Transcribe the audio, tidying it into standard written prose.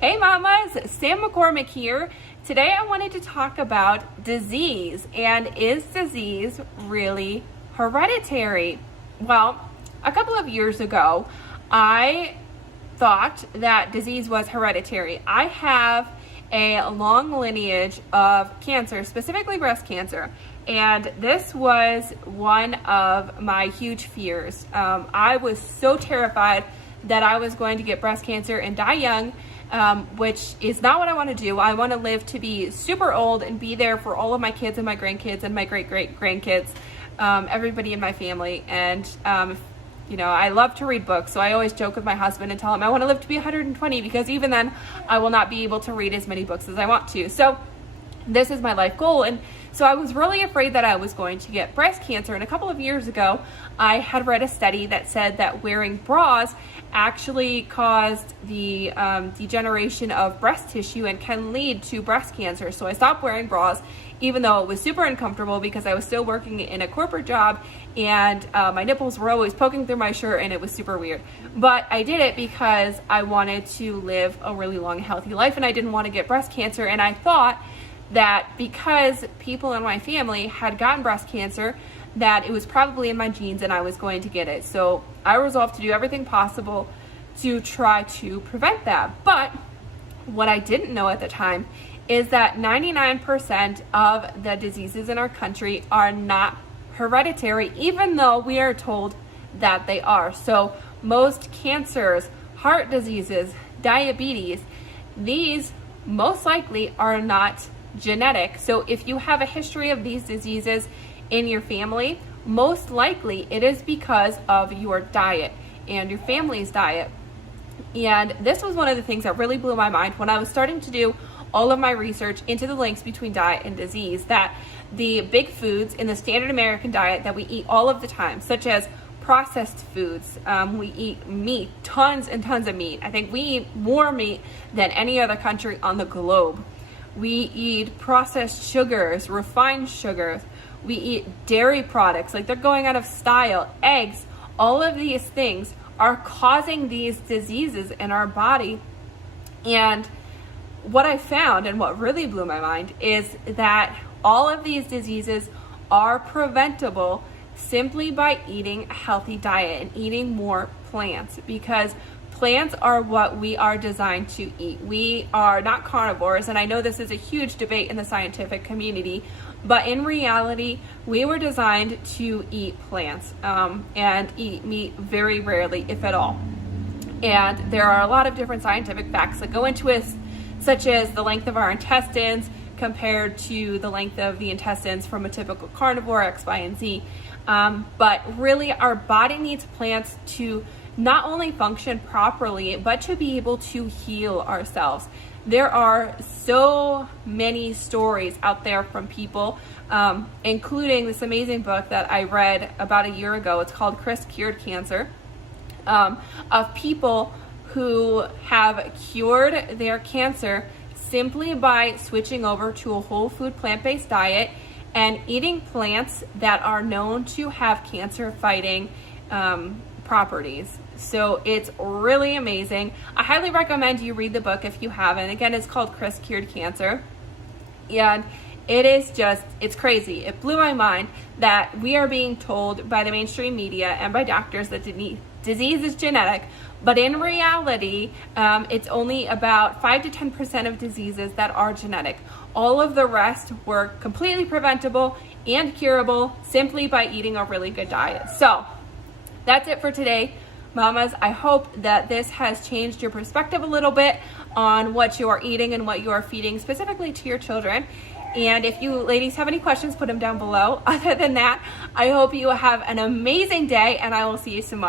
Hey mamas, Sam McCormick here. Today I wanted to talk about disease, and is disease really hereditary? Well, a couple of years ago, I thought that disease was hereditary. I have a long lineage of cancer, specifically breast cancer, and this was one of my huge fears. I was so terrified that I was going to get breast cancer and die young, which is not what I want to do. I want to live to be super old and be there for all of my kids and my grandkids and my great-great-grandkids, everybody in my family. And, I love to read books, so I always joke with my husband and tell him I want to live to be 120 because even then I will not be able to read as many books as I want to. So this is my life goal. And so I was really afraid that I was going to get breast cancer. And a couple of years ago, I had read a study that said that wearing bras actually caused the degeneration of breast tissue and can lead to breast cancer. So I stopped wearing bras, even though it was super uncomfortable because I was still working in a corporate job and my nipples were always poking through my shirt and it was super weird. But I did it because I wanted to live a really long, healthy life and I didn't want to get breast cancer. And I thought that because people in my family had gotten breast cancer, that it was probably in my genes and I was going to get it. So I resolved to do everything possible to try to prevent that. But what I didn't know at the time is that 99% of the diseases in our country are not hereditary, even though we are told that they are. So most cancers, heart diseases, diabetes, these most likely are not genetic. So if you have a history of these diseases in your family, most likely it is because of your diet and your family's diet. And this was one of the things that really blew my mind when I was starting to do all of my research into the links between diet and disease, that the big foods in the standard American diet that we eat all of the time, such as processed foods, we eat meat, tons and tons of meat. I think we eat more meat than any other country on the globe. We eat processed sugars, refined sugars. We eat dairy products, like they're going out of style, eggs. All of these things are causing these diseases in our body. And what I found, and what really blew my mind, is that all of these diseases are preventable simply by eating a healthy diet and eating more plants, because plants are what we are designed to eat. We are not carnivores, and I know this is a huge debate in the scientific community, but in reality, we were designed to eat plants and eat meat very rarely, if at all. And there are a lot of different scientific facts that go into it, such as the length of our intestines compared to the length of the intestines from a typical carnivore, X, Y, and Z. But really, our body needs plants to not only function properly, but to be able to heal ourselves. There are so many stories out there from people, including this amazing book that I read about a year ago. It's called Chris Cured Cancer, of people who have cured their cancer simply by switching over to a whole food plant-based diet and eating plants that are known to have cancer fighting properties. So it's really amazing. I highly recommend you read the book if you haven't. Again, it's called Chris Cured Cancer. And it is just, it's crazy. It blew my mind that we are being told by the mainstream media and by doctors that disease is genetic, but in reality, it's only about 5 to 10% of diseases that are genetic. All of the rest were completely preventable and curable simply by eating a really good diet. So that's it for today, mamas. I hope that this has changed your perspective a little bit on what you are eating and what you are feeding specifically to your children. And if you ladies have any questions, put them down below. Other than that, I hope you have an amazing day, and I will see you tomorrow.